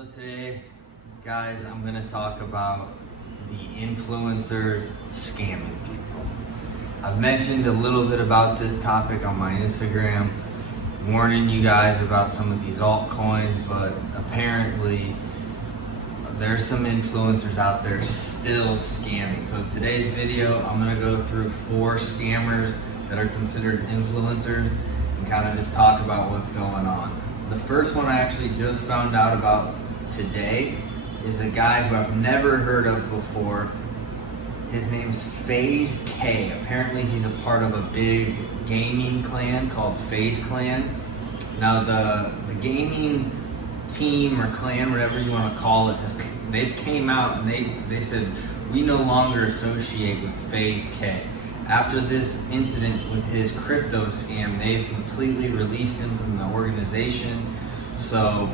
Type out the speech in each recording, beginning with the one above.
So today, guys, I'm gonna talk about the influencers scamming people. I've mentioned a little bit about this topic on my Instagram, warning you guys about some of these altcoins, but apparently there's some influencers out there still scamming. So today's video, I'm gonna go through 4 scammers that are considered influencers and kind of just talk about what's going on. The first one I actually just found out about today is a guy who I've never heard of before. His name's FaZe K. Apparently he's a part of a big gaming clan called FaZe Clan. Now the gaming team or clan, whatever you want to call it, they've came out and they said, we no longer associate with FaZe K. After this incident with his crypto scam, they've completely released him from the organization. So,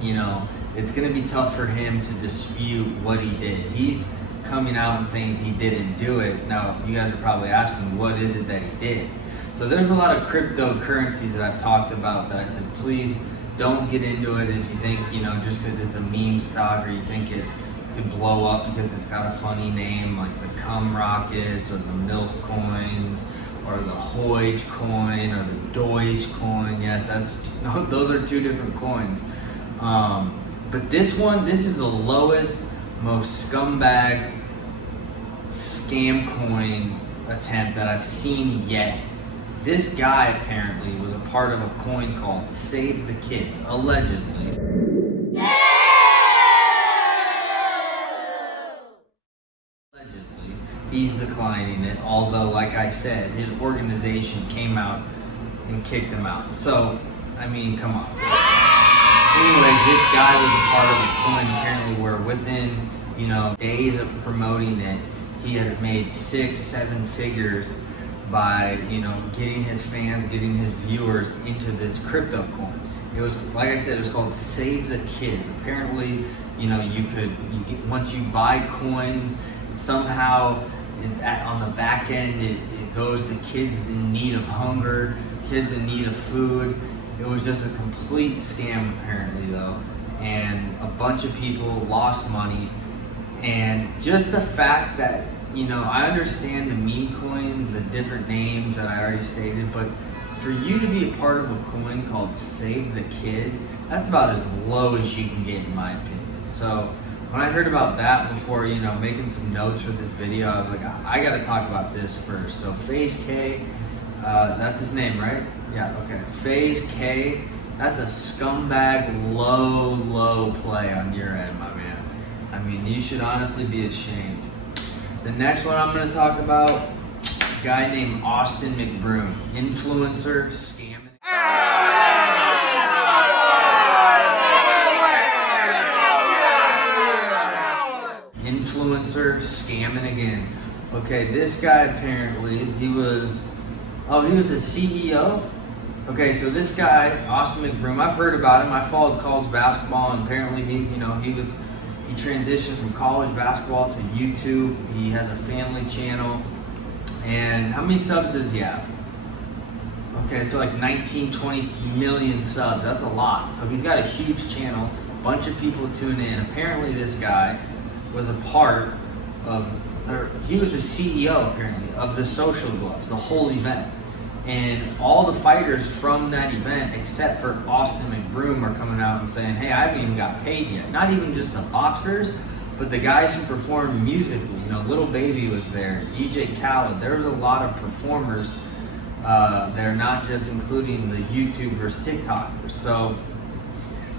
you know, it's going to be tough for him to dispute what he did. He's coming out and saying he didn't do it. Now, you guys are probably asking, what is it that he did? So there's a lot of cryptocurrencies that I've talked about that I said, please don't get into it if you think, you know, just because it's a meme stock or you think it could blow up because it's got a funny name like the Cum Rockets or the MILF coins or the Hoij coin or the Doge coin. Yes, those are 2 different coins. But this is the lowest, most scumbag scam coin attempt that I've seen yet. This guy apparently was a part of a coin called Save the Kids, allegedly. He's declining it, although, like I said, his organization came out and kicked him out. So, I mean, come on. Anyways, this guy was a part of a coin apparently where within, you know, days of promoting it, he had made 6-7 figures by, you know, getting his fans, getting his viewers into this crypto coin. It was, like I said, it was called Save the Kids. Apparently, you know, once you buy coins, somehow on the back end it goes to kids in need of hunger, kids in need of food. It was just a complete scam apparently though, and a bunch of people lost money. And just the fact that, you know, I understand the meme coin, the different names that I already stated, but for you to be a part of a coin called Save the Kids, that's about as low as you can get in my opinion. So when I heard about that before, you know, making some notes for this video, I was like, I gotta talk about this first. So FaZe K, that's his name, right? Yeah, okay. FaZe K, that's a scumbag low play on your end, my man. I mean, you should honestly be ashamed. The next one I'm gonna talk about, a guy named Austin McBroom, influencer scamming. Influencer scamming again. Okay, this guy apparently, he was the CEO. Okay, so this guy, Austin McBroom, I've heard about him. I followed college basketball, and apparently he transitioned from college basketball to YouTube. He has a family channel. And how many subs does he have? Okay, so like 19, 20 million subs. That's a lot. So he's got a huge channel, a bunch of people tune in. Apparently this guy was a part of, or he was the CEO apparently of the Social Gloves, the whole event. And all the fighters from that event, except for Austin McBroom, are coming out and saying, hey, I haven't even got paid yet. Not even just the boxers, but the guys who performed musically. You know, Lil Baby was there, DJ Khaled. There was a lot of performers there, not just including the YouTube versus TikTokers. So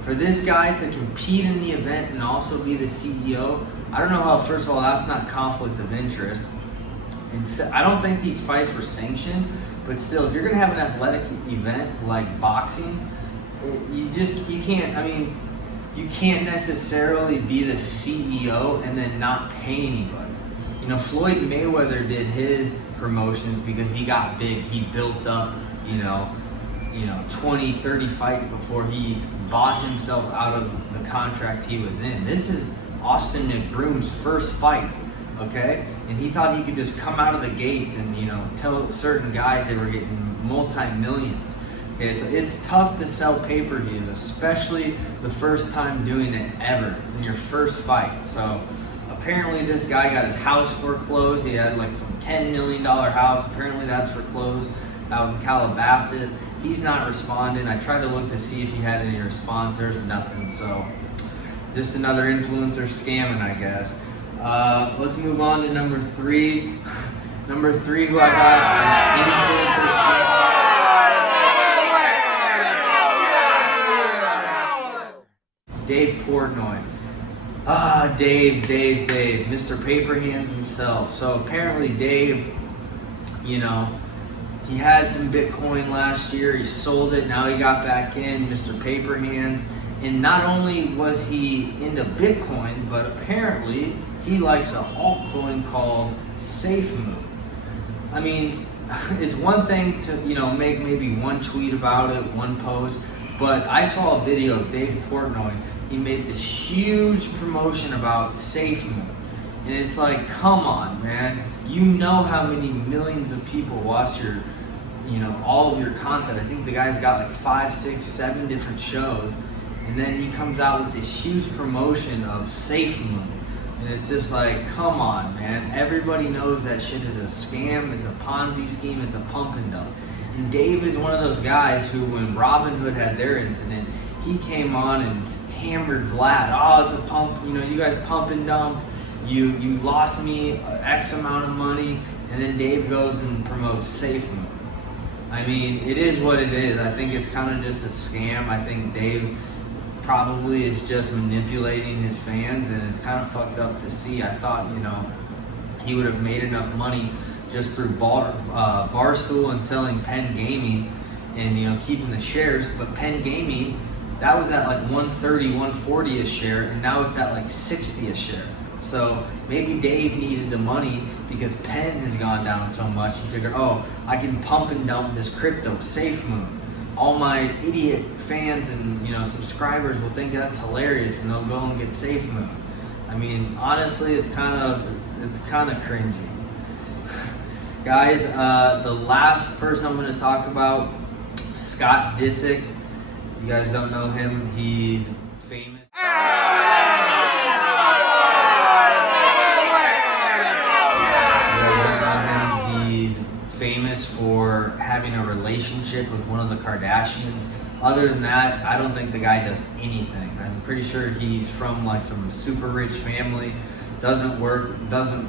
for this guy to compete in the event and also be the CEO, I don't know how, first of all, that's not conflict of interest. And so, I don't think these fights were sanctioned, but still, if you're gonna have an athletic event like boxing, you can't necessarily be the CEO and then not pay anybody. You know, Floyd Mayweather did his promotions because he got big. He built up, you know, 20, 30 fights before he bought himself out of the contract he was in. This is Austin McBroom's first fight, okay? And he thought he could just come out of the gates and, you know, tell certain guys they were getting multi-millions. Okay, it's tough to sell pay-per-views, especially the first time doing it ever, in your first fight. So apparently this guy got his house foreclosed. He had like some $10 million house. Apparently that's foreclosed out in Calabasas. He's not responding. I tried to look to see if he had any response. There's nothing. So just another influencer scamming, I guess. Let's move on to number 3. Number 3 who I got is influencer scamming. Dave Portnoy. Dave, Mr. Paper Hands himself. So apparently Dave, you know, he had some Bitcoin last year. He sold it. Now he got back in, Mr. Paper Hands. And not only was he into Bitcoin, but apparently he likes an altcoin called SafeMoon. I mean, it's one thing to, you know, make maybe one tweet about it, one post, but I saw a video of Dave Portnoy. He made this huge promotion about SafeMoon. And it's like, come on, man. You know how many millions of people watch your, you know, all of your content. I think the guy's got like 5, 6, 7 different shows. And then he comes out with this huge promotion of SafeMoon. And it's just like, come on, man. Everybody knows that shit is a scam, it's a Ponzi scheme, it's a pump and dump. And Dave is one of those guys who, when Robinhood had their incident, he came on and hammered Vlad. Oh, it's a pump, you know, you guys pump and dump. You lost me X amount of money. And then Dave goes and promotes SafeMoon. I mean, it is what it is. I think it's kind of just a scam. I think Dave probably is just manipulating his fans, and it's kind of fucked up to see. I thought, you know, he would have made enough money just through Barstool and selling Penn Gaming and, you know, keeping the shares. But Penn Gaming, that was at like 130, 140 a share, and now it's at like 60 a share. So maybe Dave needed the money because Penn has gone down so much. He figured, oh, I can pump and dump this crypto, SafeMoon. All my idiot fans and, you know, subscribers will think that's hilarious, and they'll go and get SafeMoon. I mean, honestly, it's kind of cringy. Guys, the last person I'm going to talk about, Scott Disick. You guys don't know him. He's famous. He's famous for having a relationship with one of the Kardashians. Other than that, I don't think the guy does anything. I'm pretty sure he's from like some super rich family. Doesn't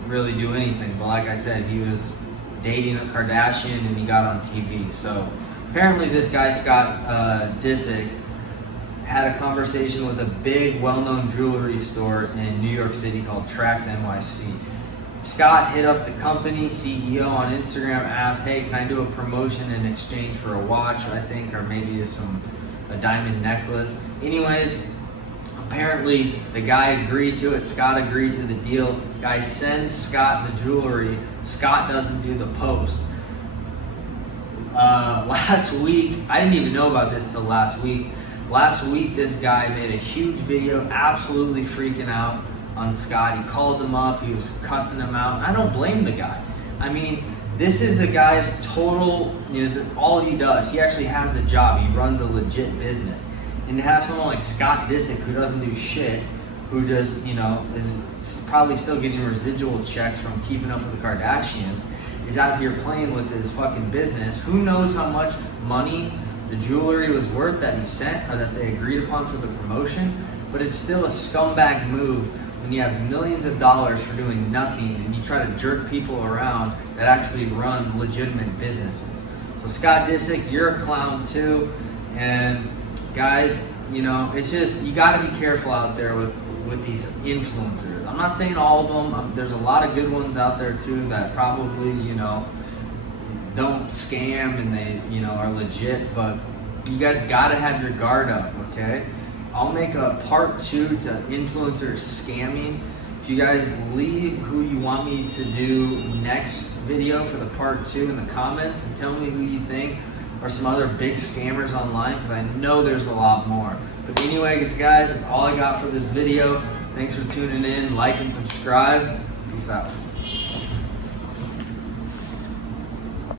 really do anything. But like I said, he was dating a Kardashian and he got on TV. So apparently this guy, Scott Disick, had a conversation with a big, well-known jewelry store in New York City called Trax NYC. Scott hit up the company CEO on Instagram, asked, hey, can I do a promotion in exchange for a watch, I think, or maybe a diamond necklace. Anyways, apparently the guy agreed to it. Scott agreed to the deal. Guy sends Scott the jewelry. Scott doesn't do the post. Last week, I didn't even know about this till last week. Last week, this guy made a huge video, absolutely freaking out on Scott. He called him up, he was cussing him out, and I don't blame the guy. I mean, this is the guy's total, you know, this is all he does. He actually has a job, he runs a legit business. And to have someone like Scott Disick, who doesn't do shit, who just, you know, is probably still getting residual checks from keeping up with the Kardashians, is out here playing with his fucking business. Who knows how much money the jewelry was worth that he sent or that they agreed upon for the promotion, but it's still a scumbag move when you have millions of dollars for doing nothing and you try to jerk people around that actually run legitimate businesses. So Scott Disick, you're a clown too. And guys, you know, it's just, you gotta be careful out there with these influencers. I'm not saying all of them. There's a lot of good ones out there too that probably, you know, don't scam and they, you know, are legit, but you guys gotta have your guard up, okay? I'll make a part 2 to influencers scamming. If you guys leave who you want me to do next video for the part 2 in the comments and tell me who you think are some other big scammers online, because I know there's a lot more. But anyways, guys, that's all I got for this video. Thanks for tuning in. Like and subscribe. Peace out.